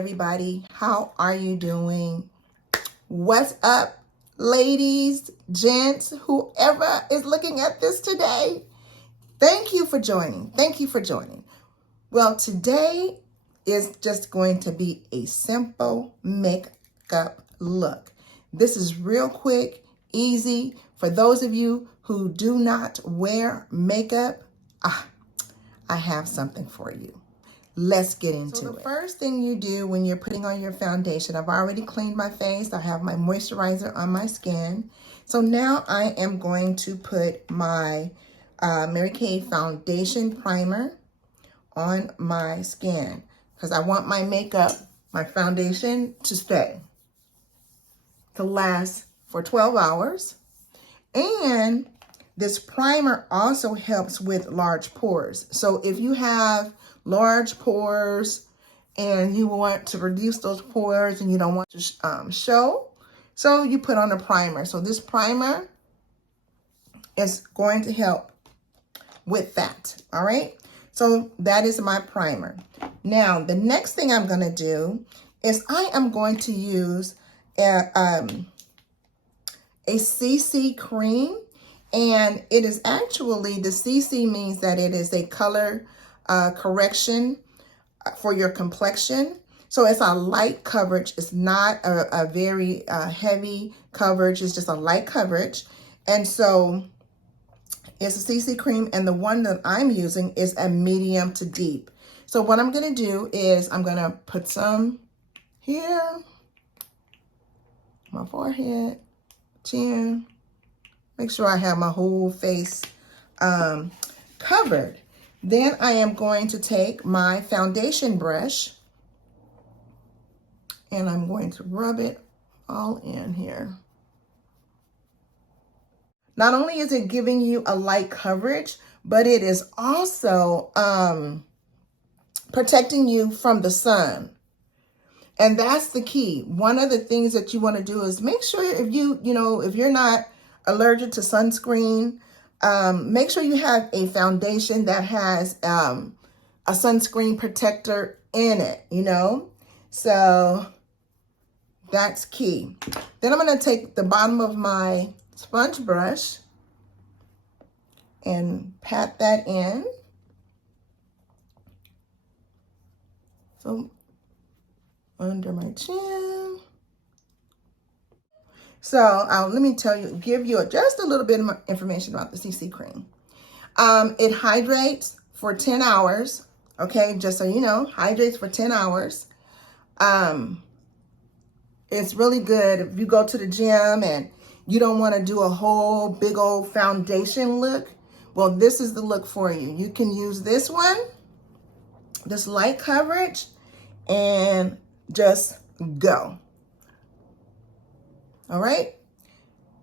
everybody. How are you doing? What's up, ladies, gents, whoever is looking at this today? Thank you for joining. Thank you for joining. Well, today is just going to be a simple makeup look. This is real quick, easy. For those of you who do not wear makeup, I have something for you. Let's get into it. So the first thing you do when you're putting on your foundation, I've already cleaned my face. I have my moisturizer on my skin. So now I am going to put my Mary Kay foundation primer on my skin because I want my makeup, my foundation to stay, to last for 12 hours. And this primer also helps with large pores. So if you have large pores and you want to reduce those pores and you don't want to show, so you put on a primer. So this primer is going to help with that. All right, so that is my primer. Now the next thing I'm going to do is I am going to use a CC cream, and it is actually, the CC means that it is a color correction for your complexion. So it's a light coverage. It's not a very heavy coverage. It's just a light coverage. And so it's a CC cream, and the one that I'm using is a medium to deep. So what I'm going to do is I'm going to put some here, my forehead, chin, make sure I have my whole face covered. Then I am going to take my foundation brush and I'm going to rub it all in here. Not only is it giving you a light coverage, but it is also protecting you from the sun. And that's the key. One of the things that you want to do is make sure if if you're not allergic to sunscreen, make sure you have a foundation that has a sunscreen protector in it, So that's key. Then I'm going to take the bottom of my sponge brush and pat that in. So under my chin. So let me give you just a little bit of information about the CC cream. It hydrates for 10 hours. Okay, just so you know, hydrates for 10 hours. It's really good if you go to the gym and you don't want to do a whole big old foundation look. Well, this is the look for you. You can use this one, this light coverage, and just go. All right,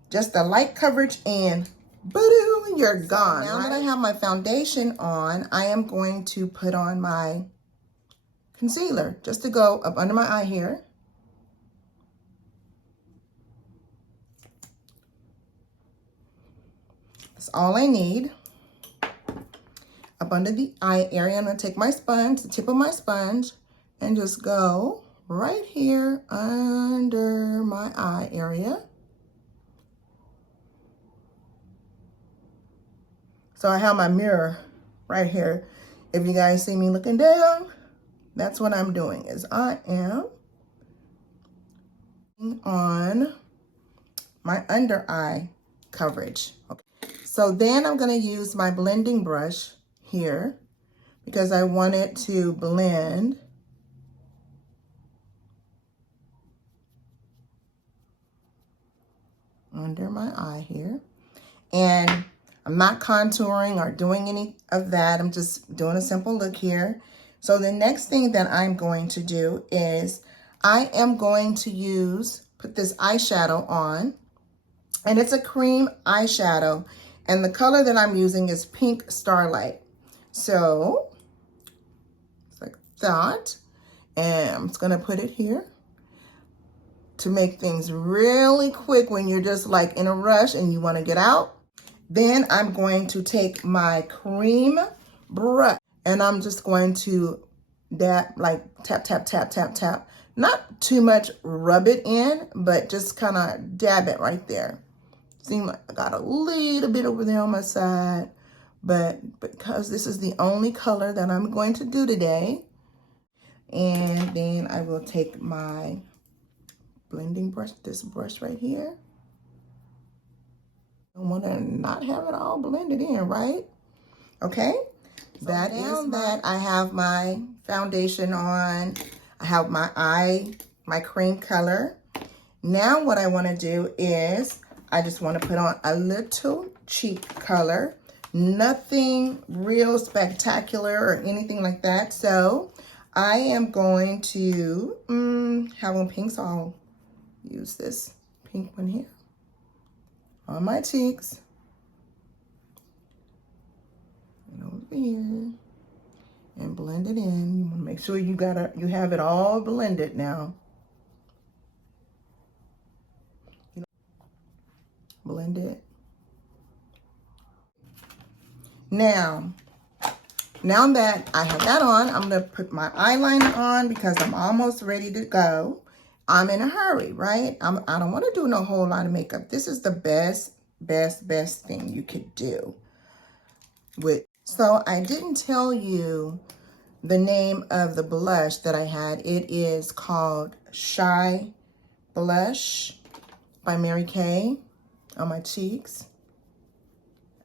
just a light coverage and boo, you're gone. Now that I have my foundation on, I am going to put on my concealer just to go up under my eye here. That's all I need. Up under the eye area, I'm gonna take my sponge, the tip of my sponge, and just go right here under my eye area. So I have my mirror right here. If you guys see me looking down, that's what I'm doing, is I am on my under eye coverage. Okay. So then I'm gonna use my blending brush here because I want it to blend under my eye here. And I'm not contouring or doing any of that. I'm just doing a simple look here. So the next thing that I'm going to do is I am going to put this eyeshadow on, and it's a cream eyeshadow, and the color that I'm using is Pink Starlight. So it's like that, and I'm just gonna put it here to make things really quick when you're just like in a rush and you want to get out. Then I'm going to take my cream brush and I'm just going to dab, like tap, tap, tap, tap, tap. Not too much rub it in, but just kind of dab it right there. Seem like I got a little bit over there on my side, but because this is the only color that I'm going to do today, and then I will take my blending brush, this brush right here. I want to not have it all blended in, right? Okay. So that is that. I have my foundation on. I have my cream color. Now what I want to do is I just want to put on a little cheek color. Nothing real spectacular or anything like that. So I am going to have one pink, so I'll use this pink one here on my cheeks. And over here. And blend it in. You want to make sure you have it all blended now. Blend it. Now that I have that on, I'm going to put my eyeliner on because I'm almost ready to go. I'm in a hurry, right? I don't want to do no whole lot of makeup. This is the best thing you could do. So I didn't tell you the name of the blush that I had. It is called Shy Blush by Mary Kay on my cheeks.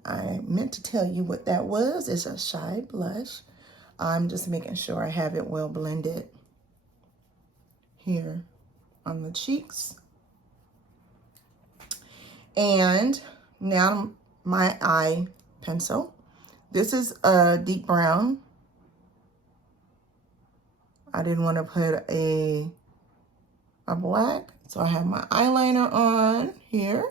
I meant to tell you what that was. It's a Shy Blush. I'm just making sure I have it well blended here on the cheeks. And now my eye pencil. This is a deep brown. I didn't want to put a black, so I have my eyeliner on here.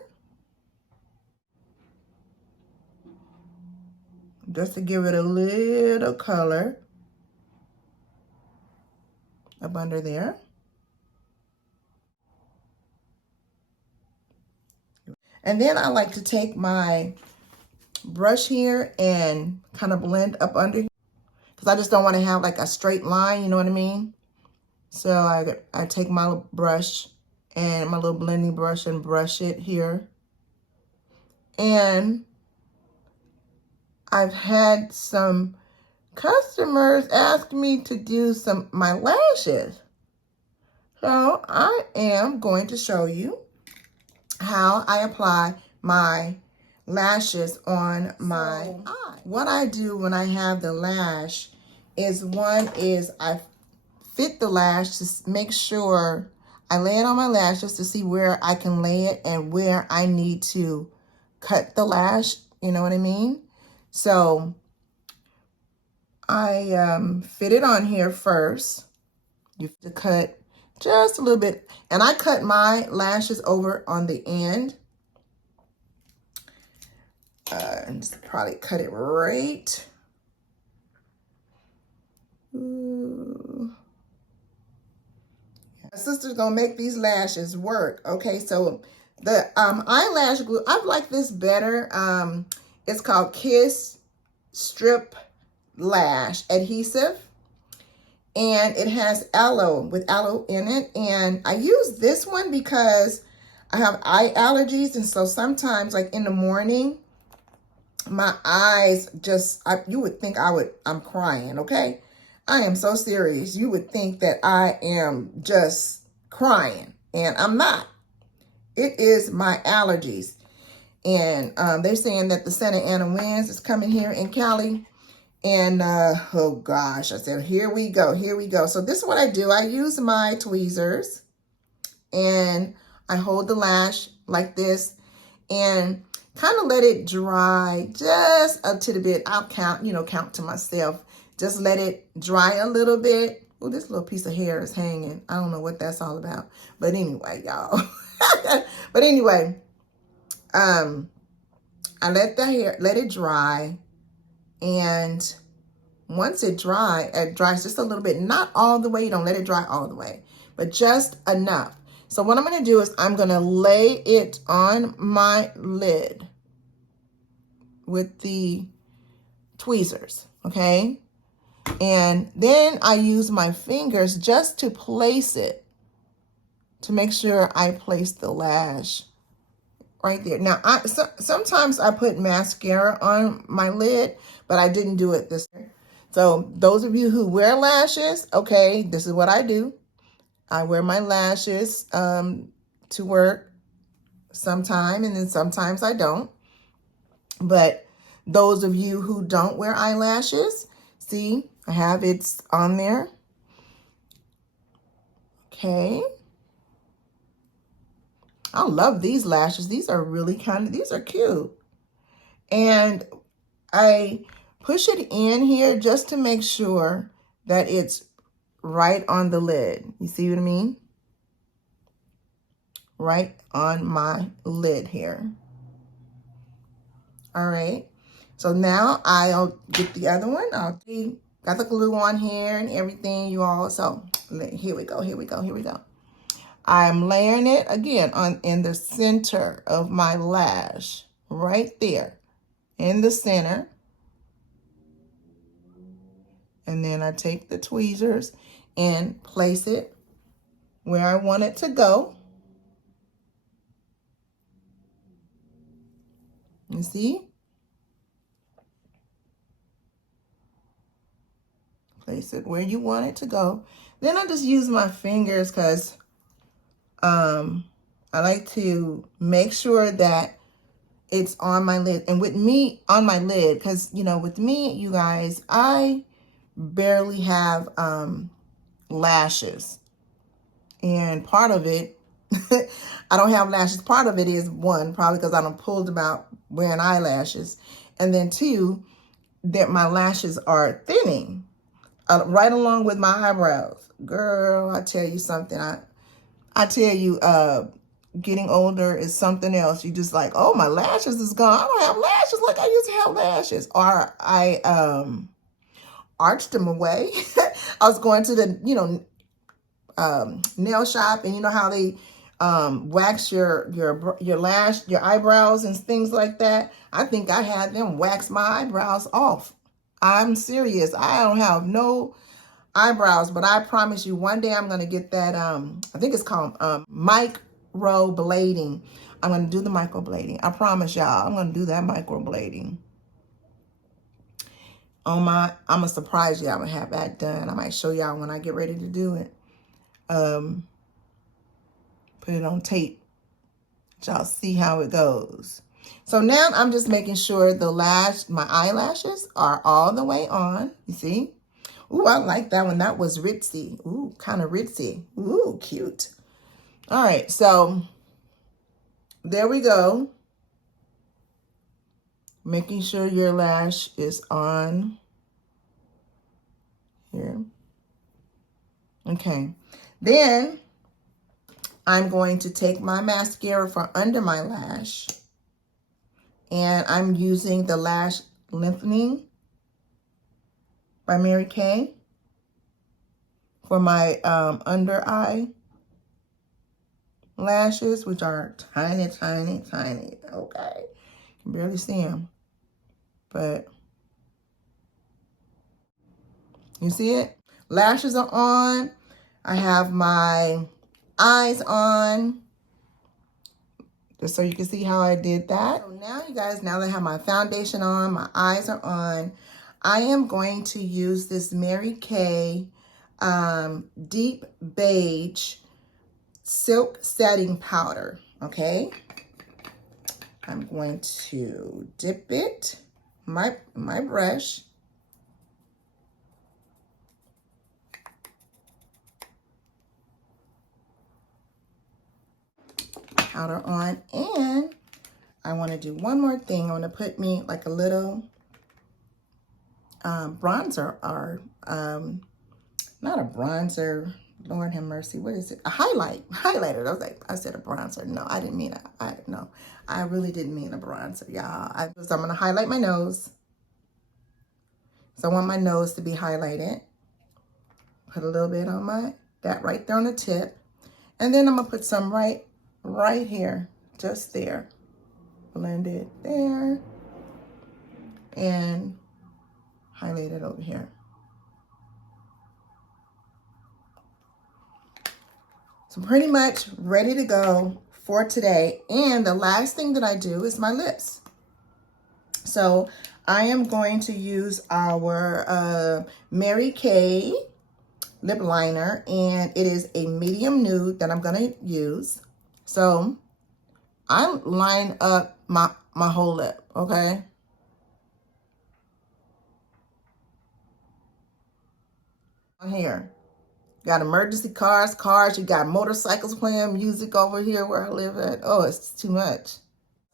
Just to give it a little color up under there. And then I like to take my brush here and kind of blend up under, because I just don't want to have like a straight line, you know what I mean? So I take my brush and my little blending brush and brush it here. And I've had some customers ask me to do my lashes. So I am going to show you how I apply my lashes on my eye. What I do when I have the lash is I fit the lash to make sure I lay it on my lashes to see where I can lay it and where I need to cut the lash, you know what I mean? So I fit it on here first. You have to cut just a little bit, and I cut my lashes over on the end. And just probably cut it right. Ooh. My sister's gonna make these lashes work. Okay, so the eyelash glue, I like this better. It's called Kiss Strip Lash Adhesive. And it has aloe, with aloe in it. And I use this one because I have eye allergies. And so sometimes, like in the morning, my eyes just, you would think I'm crying, okay? I am so serious. You would think that I am just crying, and I'm not. It is my allergies. And they're saying that the Santa Ana winds is coming here in Cali. And, oh gosh, I said, here we go, here we go. So this is what I do. I use my tweezers, and I hold the lash like this, and kind of let it dry just a little bit. I'll count to myself. Just let it dry a little bit. Oh, this little piece of hair is hanging. I don't know what that's all about. But anyway, y'all. But anyway, I let it dry. And once it dries just a little bit, not all the way. You don't let it dry all the way, but just enough. So what I'm going to do is I'm going to lay it on my lid with the tweezers, okay? And then I use my fingers just to place it, to make sure I place the lash right there. Now, sometimes I put mascara on my lid, but I didn't do it this time. So those of you who wear lashes, okay, this is what I do. I wear my lashes to work sometime, and then sometimes I don't. But those of you who don't wear eyelashes, see, I have it on there. Okay. I love these lashes. These are really these are cute. And I push it in here just to make sure that it's right on the lid. You see what I mean? Right on my lid here. All right. So now I'll get the other one. Got the glue on here and everything, you all. So here we go, here we go, here we go. I'm layering it again in the center of my lash, right there in the center. And then I take the tweezers and place it where I want it to go. You see? Place it where you want it to go. Then I just use my fingers because I like to make sure that it's on my lid. And with me on my lid, because, you know, with me, you guys, I barely have lashes. And part of it, I don't have lashes. Part of it is, one, probably because I don't pulled about wearing eyelashes. And then two, that my lashes are thinning right along with my eyebrows. Girl, I tell you something. I tell you, getting older is something else. You just like, oh, my lashes is gone. I don't have lashes like I used to have lashes. Or I arched them away. I was going to the, you know, nail shop, and you know how they wax your eyebrows and things like that. I think I had them wax my eyebrows off. I'm serious. I don't have no eyebrows, but I promise you one day I'm going to get that, I think it's called microblading. I'm going to do the microblading. I promise y'all, I'm going to do that microblading. I'm going to surprise you. I'm going to have that done. I might show y'all when I get ready to do it. Put it on tape. Y'all see how it goes. So now I'm just making sure my eyelashes are all the way on. You see? Ooh, I like that one. That was ritzy. Ooh, kind of ritzy. Ooh, cute. All right, so there we go. Making sure your lash is on here. Okay. Then I'm going to take my mascara for under my lash. And I'm using the Lash Lengthening by Mary Kay for my under eye lashes, which are tiny, tiny, tiny. Okay. You can barely see them. But you see it? Lashes are on. I have my eyes on. Just so you can see how I did that. So now, you guys, now that I have my foundation on, my eyes are on, I am going to use this Mary Kay Deep Beige Silk Setting Powder, okay? I'm going to dip it, my brush. Powder on, and I want to do one more thing. I want to put me like a little bronzer, or not a bronzer, Lord have mercy, what is it? A highlighter. I said a bronzer. No, I didn't mean no, I really didn't mean a bronzer, y'all. So I'm gonna highlight my nose. So I want my nose to be highlighted. Put a little bit on that right there on the tip. And then I'm gonna put some right here, just there. Blend it there. And highlight it over here. So I'm pretty much ready to go for today. And the last thing that I do is my lips. So I am going to use our Mary Kay lip liner, and it is a medium nude that I'm going to use. So I line up my whole lip, okay? Here, got emergency cars, you got motorcycles playing music over here where I live at. Oh, it's too much.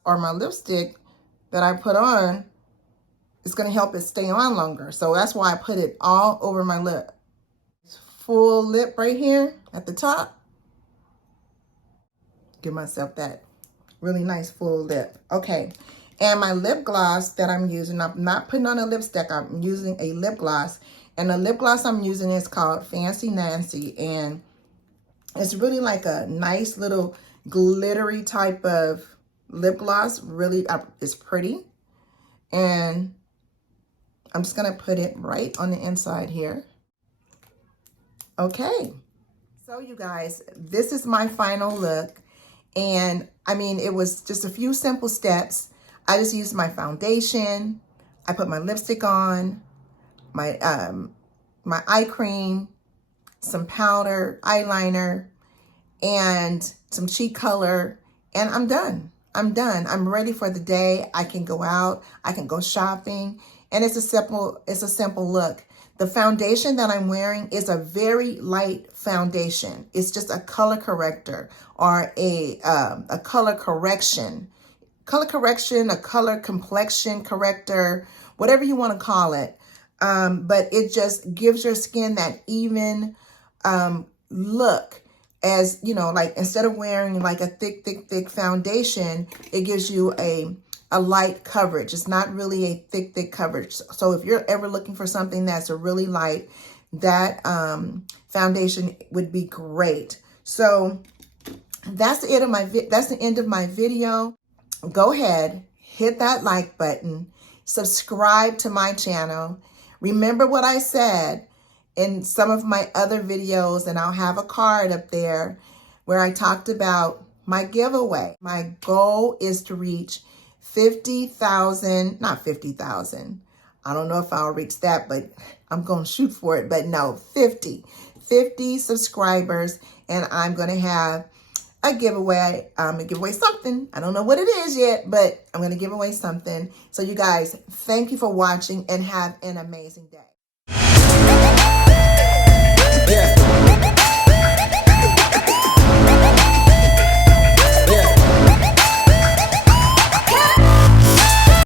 Or my lipstick that I put on, it's going to help it stay on longer. So that's why I put it all over my lip. Full lip right here at the top. Give myself that really nice full lip. Okay, and my lip gloss that I'm using, I'm not putting on a lipstick, I'm using a lip gloss. And the lip gloss I'm using is called Fancy Nancy, and it's really like a nice little glittery type of lip gloss. Really, it's pretty. And I'm just gonna put it right on the inside here. Okay, so you guys, this is my final look. And I mean, it was just a few simple steps. I just used my foundation. I put my lipstick on, my eye cream, some powder, eyeliner, and some Chiqcolor, and I'm done. I'm done. I'm ready for the day. I can go out, I can go shopping, and it's a simple look. The foundation that I'm wearing is a very light foundation. It's just a color corrector or a color correction. Color correction, a color complexion corrector, whatever you want to call it. But it just gives your skin that even look, as you know, like instead of wearing like a thick foundation, it gives you a light coverage. It's not really a thick coverage. So if you're ever looking for something that's a really light, that foundation would be great. So that's the end of my video. Go ahead, hit that like button, subscribe to my channel. Remember what I said in some of my other videos, and I'll have a card up there where I talked about my giveaway. My goal is to reach 50,000, not 50,000. I don't know if I'll reach that, but I'm going to shoot for it. But no, 50 subscribers, and I'm going to have a giveaway. I'm going to give away something. I don't know what it is yet, but I'm going to give away something. So you guys, thank you for watching and have an amazing day.